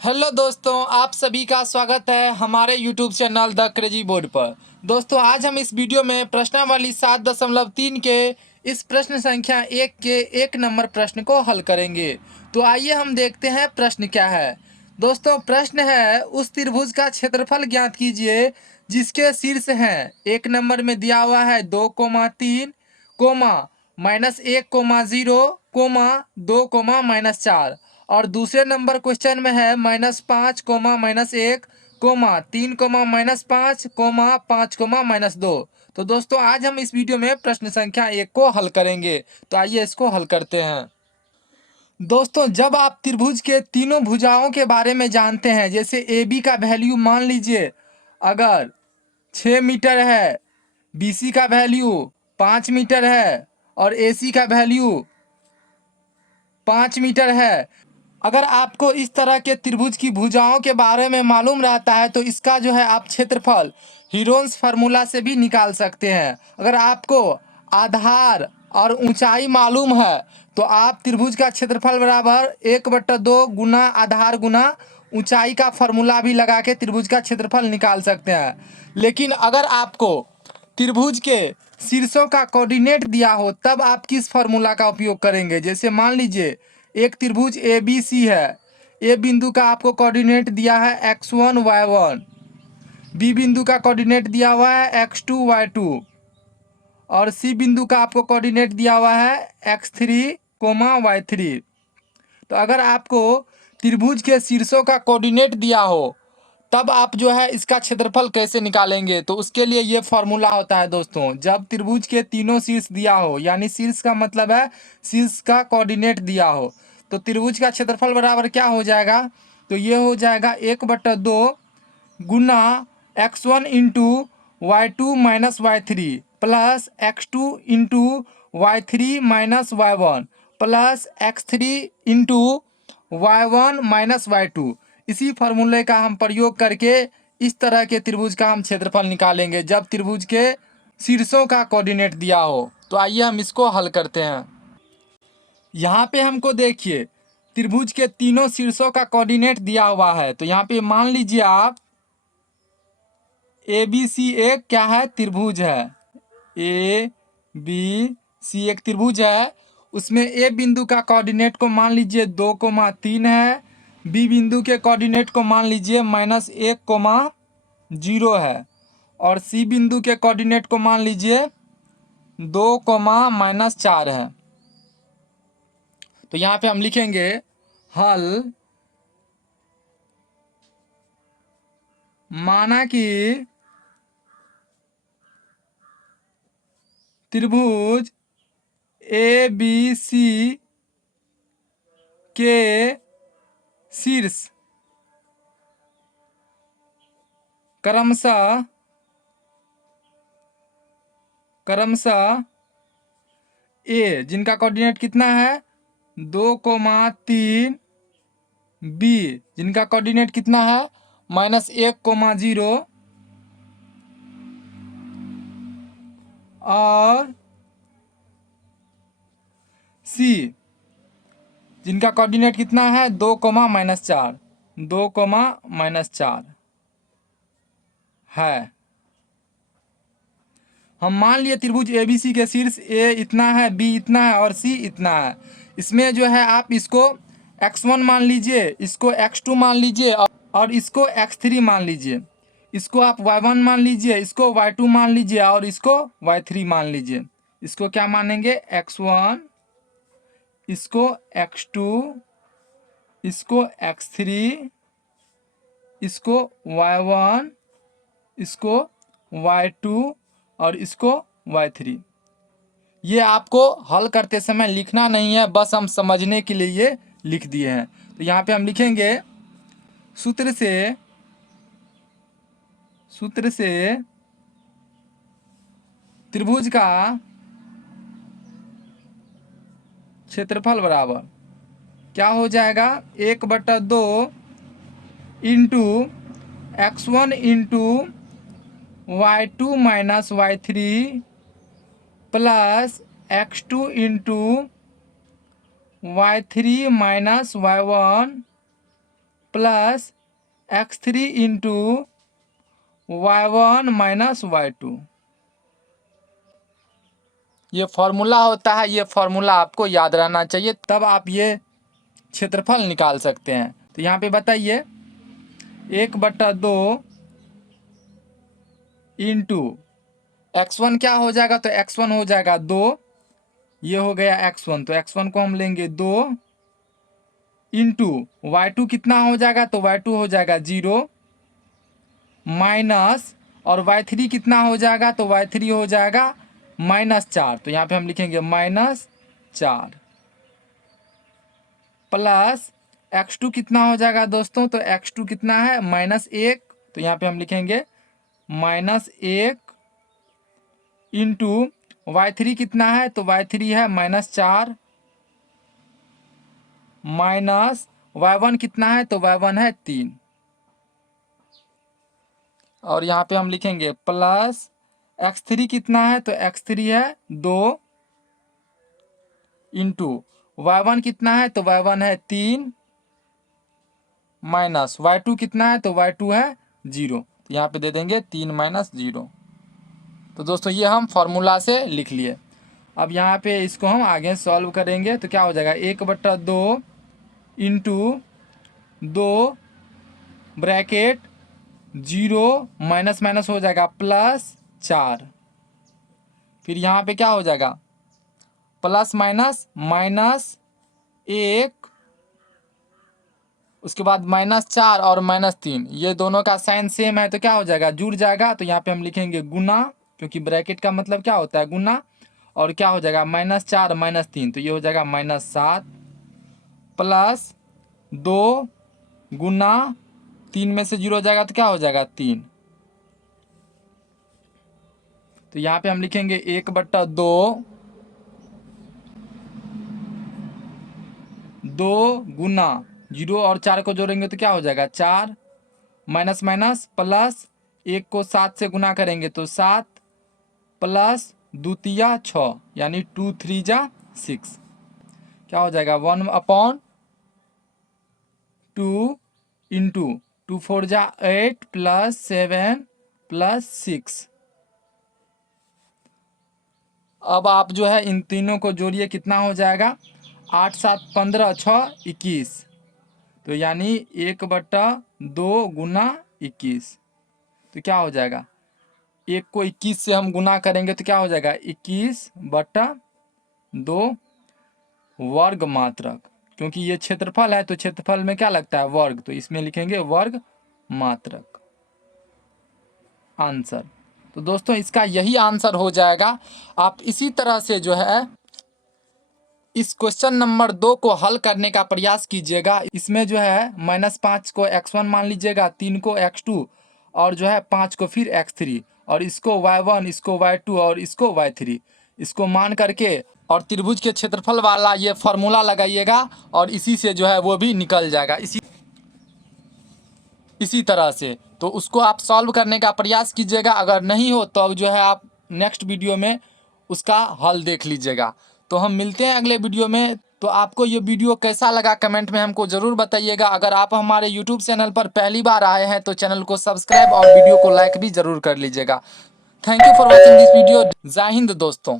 Hello दोस्तों, आप सभी का स्वागत है हमारे YouTube channel the crazy board पर। दोस्तों, आज हम इस वीडियो में प्रश्नावली 7.3 के इस प्रश्न संख्या 1 के 1 नंबर प्रश्न को हल करेंगे। तो आइए हम देखते हैं प्रश्न क्या है। दोस्तों, प्रश्न है उस त्रिभुज का क्षेत्रफल ज्ञात कीजिए जिसके शीर्ष हैं 1 नंबर में दिया हुआ है 2,3, कोमा -1,0, कोमा 2, -4 और दूसरे नंबर क्वेश्चन में है -5, -1, -3, -5, -5, -2। तो दोस्तों, आज हम इस वीडियो में प्रश्न संख्या 1 को हल करेंगे। तो आइए इसको हल करते हैं। दोस्तों, जब आप त्रिभुज के तीनों भुजाओं के बारे में जानते हैं, जैसे ए बी का वैल्यू मान लीजिए अगर 6 मीटर है, बी सी का वैल्यू 5 मीटर है और ए सी का वैल्यू 5 मीटर है। अगर आपको इस तरह के त्रिभुज की भुजाओं के बारे में मालूम रहता है तो इसका जो है आप क्षेत्रफल हीरोन्स फार्मूला से भी निकाल सकते हैं। अगर आपको आधार और ऊंचाई मालूम है तो आप त्रिभुज का क्षेत्रफल बराबर 1/2 गुना आधार गुना ऊंचाई का फार्मूला भी लगा के त्रिभुज का क्षेत्रफल निकाल सकते हैं। लेकिन अगर आपको त्रिभुज के शीर्षों का कोऑर्डिनेट दिया हो तब आप किस फार्मूला का उपयोग करेंगे। जैसे मान लीजिए एक त्रिभुज ए बी सी है। ए बिंदु का आपको कोऑर्डिनेट दिया है x1 y1, बी बिंदु का कोऑर्डिनेट दिया हुआ है x2 y2 और सी बिंदु का आपको कोऑर्डिनेट दिया हुआ है x3, y3। तो अगर आपको त्रिभुज के शीर्षों का कोऑर्डिनेट दिया हो तब आप जो है इसका क्षेत्रफल कैसे निकालेंगे। तो उसके लिए ये फार्मूला होता है दोस्तों। जब त्रिभुज के तीनों शीर्ष दिया हो, यानी शीर्ष का मतलब है शीर्ष का कोऑर्डिनेट दिया हो, तो त्रिभुज का क्षेत्रफल बराबर क्या हो जाएगा। तो ये हो जाएगा 1/2 गुना x1 into y2 minus y3 plus x2 into y3 minus y1 plus x3 into y1 minus y2। इसी फार्मूले का हम प्रयोग करके इस तरह के त्रिभुज का हम क्षेत्रफल निकालेंगे जब त्रिभुज के शीर्षों का कोऑर्डिनेट दिया हो। तो आइए हम इसको हल करते हैं। यहाँ पे हमको देखिए त्रिभुज के तीनों शीर्षों का कोऑर्डिनेट दिया हुआ है। तो यहाँ पे मान लीजिए आप ए बी सी एक क्या है, त्रिभुज है। ए बी सी एक त्रिभुज है। उसमें ए बिंदु का कोऑर्डिनेट को मान लीजिए 2,3 है। बी बिंदु के कोऑर्डिनेट को मान लीजिए -1,0 है और सी बिंदु के कोऑर्डिनेट को मान लीजिए 2, -4 है। तो यहाँ पे हम लिखेंगे हल माना कि त्रिभुज ए बी सी के शीर्ष क्रमशः ए जिनका कोऑर्डिनेट कितना है 2,3, बी जिनका कोऑर्डिनेट कितना है -1,0 और सी जिनका कोऑर्डिनेट कितना है 2, -4 है। हम मान लिए त्रिभुज एबीसी के शीर्ष ए इतना है, बी इतना है और सी इतना है। इसमें जो है आप इसको x1 मान लीजिए, इसको x2 मान लीजिए और इसको x3 मान लीजिए। इसको आप y1 मान लीजिए, इसको y2 मान लीजिए और इसको y3 मान लीजिए। इसको क्या मानेंगे x1, इसको x2, इसको x3, इसको y1, इसको y2 और इसको y3। ये आपको हल करते समय लिखना नहीं है, बस हम समझने के लिए ये लिख दिए हैं। तो यहाँ पे हम लिखेंगे सूत्र से त्रिभुज का क्षेत्रफल बराबर क्या हो जाएगा 1/2 into x1 into y2 minus y3 plus x2 into y3 minus y1 plus x3 into y1 minus y2। ये फॉर्मूला होता है, ये फॉर्मूला आपको याद रहना चाहिए, तब आप ये क्षेत्रफल निकाल सकते हैं। तो यहाँ पे बताइए 1/2 इंटू x1 क्या हो जाएगा, तो x1 हो जाएगा 2, ये हो गया x1, तो x1 को हम लेंगे 2 इंटू y2 कितना हो जाएगा, तो y2 हो जाएगा 0 माइनस, और y3 कितना हो जाएगा, तो y3 हो जाएगा -4। तो यहाँ पे हम लिखेंगे -4 प्लस x2 कितना हो जाएगा दोस्तों, तो x2 कितना है -1, तो यहाँ पे हम लिखेंगे -1 इंटू y3 कितना है, तो y3 है -4 माइनस y1 कितना है, तो y1 है 3, और यहाँ पे हम लिखेंगे प्लस x3 कितना है, तो x3 है 2 इंटू y1 कितना है, तो y1 है 3 माइनस y2 कितना है, तो y2 है 0, तो यहाँ पे दे देंगे 3 - 0। तो दोस्तों ये हम फॉर्मूला से लिख लिए। अब यहाँ पे इसको हम आगे सॉल्व करेंगे तो क्या हो जाएगा 1/2 इंटू 2 ब्रैकेट 0 माइनस माइनस हो जाएगा +4, फिर यहाँ पे क्या हो जाएगा प्लस माइनस -1, उसके बाद -4 और -3, ये दोनों का साइन सेम है तो क्या हो जाएगा जुड़ जाएगा। तो यहाँ पे हम लिखेंगे गुना, क्योंकि ब्रैकेट का मतलब क्या होता है गुना, और क्या हो जाएगा -4 -3, तो ये हो जाएगा -7 प्लस 2 गुना 3 में से 0 हो जाएगा तो क्या हो जाएगा 3। तो यहाँ पे हम लिखेंगे 1/2 2 गुना 0 और 4 को जोड़ेंगे तो क्या हो जाएगा 4 माइनस माइनस प्लस 1 को 7 से गुना करेंगे तो 7 प्लस 2 तिया 6, यानी 2 3 जा 6, क्या हो जाएगा 1/2 इंटू 2 4 जा 8 प्लस 7 प्लस 6। अब आप जो है इन तीनों को जोड़िए, कितना हो जाएगा 8 7 15 6 21, तो यानी 1/2 गुना 21, तो क्या हो जाएगा 1 को 21 से हम गुना करेंगे तो क्या हो जाएगा 21/2 वर्ग मात्रक, क्योंकि ये क्षेत्रफल है तो क्षेत्रफल में क्या लगता है वर्ग, तो इसमें लिखेंगे वर्ग मात्रक आंसर। तो दोस्तों इसका यही आंसर हो जाएगा। आप इसी तरह से जो है इस क्वेश्चन नंबर 2 को हल करने का प्रयास कीजिएगा। इसमें जो है -5 को x1 मान लीजिएगा, 3 को x2 और जो है 5 को फिर x3, और इसको y1, इसको y2 और इसको y3, इसको मान करके और त्रिभुज के क्षेत्रफल वाला ये फॉर्मूला लगाइएगा और इसी से जो है वो भी निकल जाएगा इसी तरह से। तो उसको आप सॉल्व करने का प्रयास कीजिएगा, अगर नहीं हो तो अब जो है आप नेक्स्ट वीडियो में उसका हल देख लीजिएगा। तो हम मिलते हैं अगले वीडियो में। तो आपको ये वीडियो कैसा लगा कमेंट में हमको ज़रूर बताइएगा। अगर आप हमारे यूट्यूब चैनल पर पहली बार आए हैं तो चैनल को सब्सक्राइब और वीडियो को लाइक भी ज़रूर कर लीजिएगा। Thank you for watching this video. जय हिंद दोस्तों।